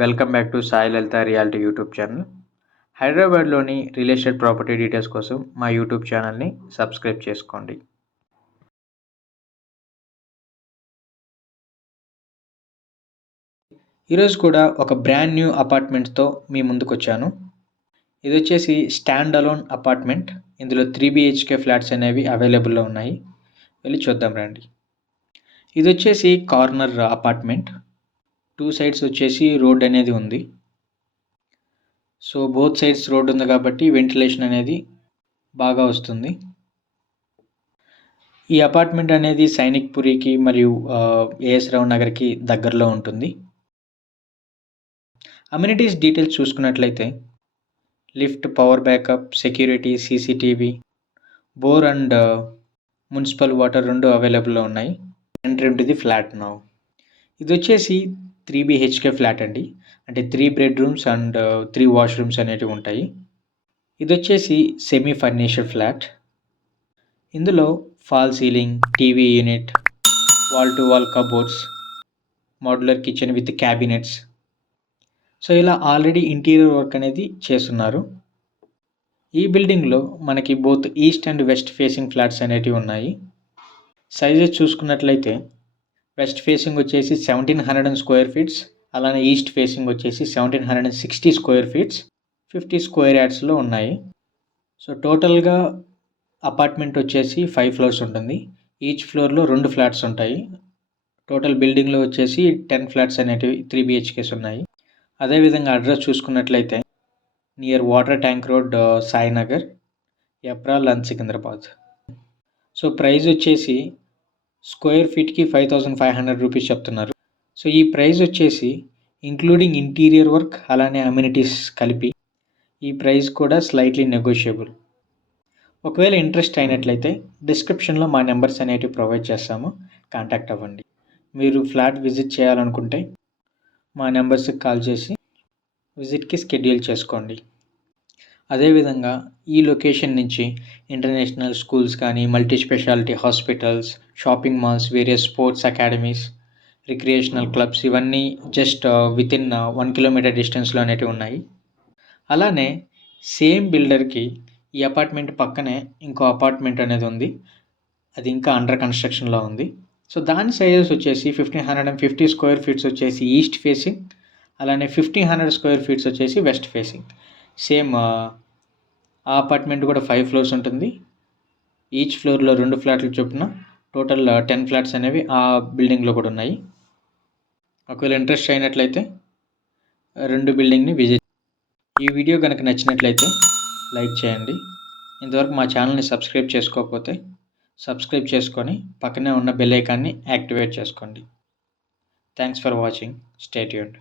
Welcome back to Sai Lalitha reality YouTube channel. హైదరాబాద్లోని real estate property details కోసం మా YouTube ఛానల్ని subscribe చేసుకోండి. ఈరోజు కూడా ఒక బ్రాండ్ న్యూ అపార్ట్మెంట్తో మీ ముందుకు వచ్చాను ఇది వచ్చేసి స్టాండ్ అలోన్ అపార్ట్మెంట్. ఇందులో త్రీ బిహెచ్కే ఫ్లాట్స్ అనేవి అవైలబుల్లో ఉన్నాయి. వెళ్ళి చూద్దాం రండి. ఇది వచ్చేసి కార్నర్ అపార్ట్మెంట్. టూ సైడ్స్ వచ్చేసి రోడ్ అనేది ఉంది. సో బోత్ సైడ్స్ రోడ్ ఉంది కాబట్టి వెంటిలేషన్ అనేది బాగా వస్తుంది. ఈ అపార్ట్మెంట్ అనేది సైనిక్ పురికి మరియు ఏఎస్ రావు నగర్కి దగ్గరలో ఉంటుంది. అమ్యూనిటీస్ డీటెయిల్స్ చూసుకున్నట్లయితే lift power backup security CCTV bore and municipal water రెండు అవైలబుల్లో ఉన్నాయి. ఎంట్రీ ది ఫ్లాట్ నౌ ఇది వచ్చేసి త్రీ బిహెచ్కే ఫ్లాట్ అండి. అంటే three bedrooms and uh, three washrooms అనేవి ఉంటాయి. ఇది వచ్చేసి సెమీ ఫర్నిచర్ ఫ్లాట్ ఇందులో fall ceiling TV unit wall to wall cupboards modular kitchen with cabinets. So ఇలా ఆల్రెడీ ఇంటీరియర్ వర్క్ అనేది చేస్తున్నారు. ఈ బిల్డింగ్లో మనకి both east and west facing flats అనేటివి ఉన్నాయి. సైజెస్ చూసుకున్నట్లయితే వెస్ట్ ఫేసింగ్ వచ్చేసి seventeen hundred and square feets అలానే ఈస్ట్ ఫేసింగ్ వచ్చేసి seventeen hundred and sixty square feets fifty square యార్డ్స్లో ఉన్నాయి. సో టోటల్గా అపార్ట్మెంట్ వచ్చేసి ఫైవ్ ఫ్లోర్స్ ఉంటుంది. ఈచ్ ఫ్లోర్లో రెండు ఫ్లాట్స్ ఉంటాయి. టోటల్ బిల్డింగ్లో వచ్చేసి టెన్ ఫ్లాట్స్ అనేటివి త్రీ బిహెచ్కేస్ ఉన్నాయి. అదేవిధంగా అడ్రస్ చూసుకున్నట్లయితే near water tank road Sainagar Yapral and Secunderabad so price వచ్చేసి square ఫీట్కి five thousand five hundred rupees చెప్తున్నారు. సో ఈ ప్రైస్ వచ్చేసి ఇంక్లూడింగ్ ఇంటీరియర్ వర్క్ అలానే అమ్యూనిటీస్ కలిపి ఈ ప్రైస్ కూడా స్లైట్లీ నెగోషియబుల్. ఒకవేళ ఇంట్రెస్ట్ అయినట్లయితే డిస్క్రిప్షన్లో మా నెంబర్స్ అనేటివి ప్రొవైడ్ చేస్తాము. కాంటాక్ట్ అవ్వండి. మీరు ఫ్లాట్ విజిట్ చేయాలనుకుంటే మా నెంబర్స్కి కాల్ చేసి విజిట్కి షెడ్యూల్ చేసుకోండి. అదేవిధంగా ఈ లొకేషన్ నుంచి ఇంటర్నేషనల్ స్కూల్స్ కానీ multi speciality hospitals shopping malls various sports academies recreational clubs ఇవన్నీ just with in one kilometre డిస్టెన్స్లో అనేవి ఉన్నాయి. అలానే సేమ్ బిల్డర్కి ఈ అపార్ట్మెంట్ పక్కనే ఇంకో అపార్ట్మెంట్ అనేది ఉంది. అది ఇంకా అండర్ కన్స్ట్రక్షన్లో ఉంది. సో దాని సైజెస్ వచ్చేసి fifteen hundred and fifty square feets వచ్చేసి ఈస్ట్ ఫేసింగ్ అలానే ఫిఫ్టీన్ హండ్రెడ్ స్క్వేర్ ఫీట్స్ వచ్చేసి వెస్ట్ ఫేసింగ్ సేమ్ ఆ అపార్ట్మెంట్ కూడా ఫైవ్ ఫ్లోర్స్ ఉంటుంది. ఈచ్ ఫ్లోర్లో రెండు ఫ్లాట్లు చొప్పున టోటల్ టెన్ ఫ్లాట్స్ అనేవి ఆ బిల్డింగ్లో కూడా ఉన్నాయి. ఒకవేళ ఇంట్రెస్ట్ అయినట్లయితే రెండు బిల్డింగ్ని విజిట్ ఈ వీడియో కనుక నచ్చినట్లయితే లైక్ చేయండి. ఇంతవరకు మా ఛానల్ని సబ్స్క్రైబ్ చేసుకోకపోతే సబ్స్క్రైబ్ చేసుకొని పక్కనే ఉన్న బెల్ ఐకాన్ని యాక్టివేట్ చేసుకోండి. Thanks for watching. స్టేట్యూడ్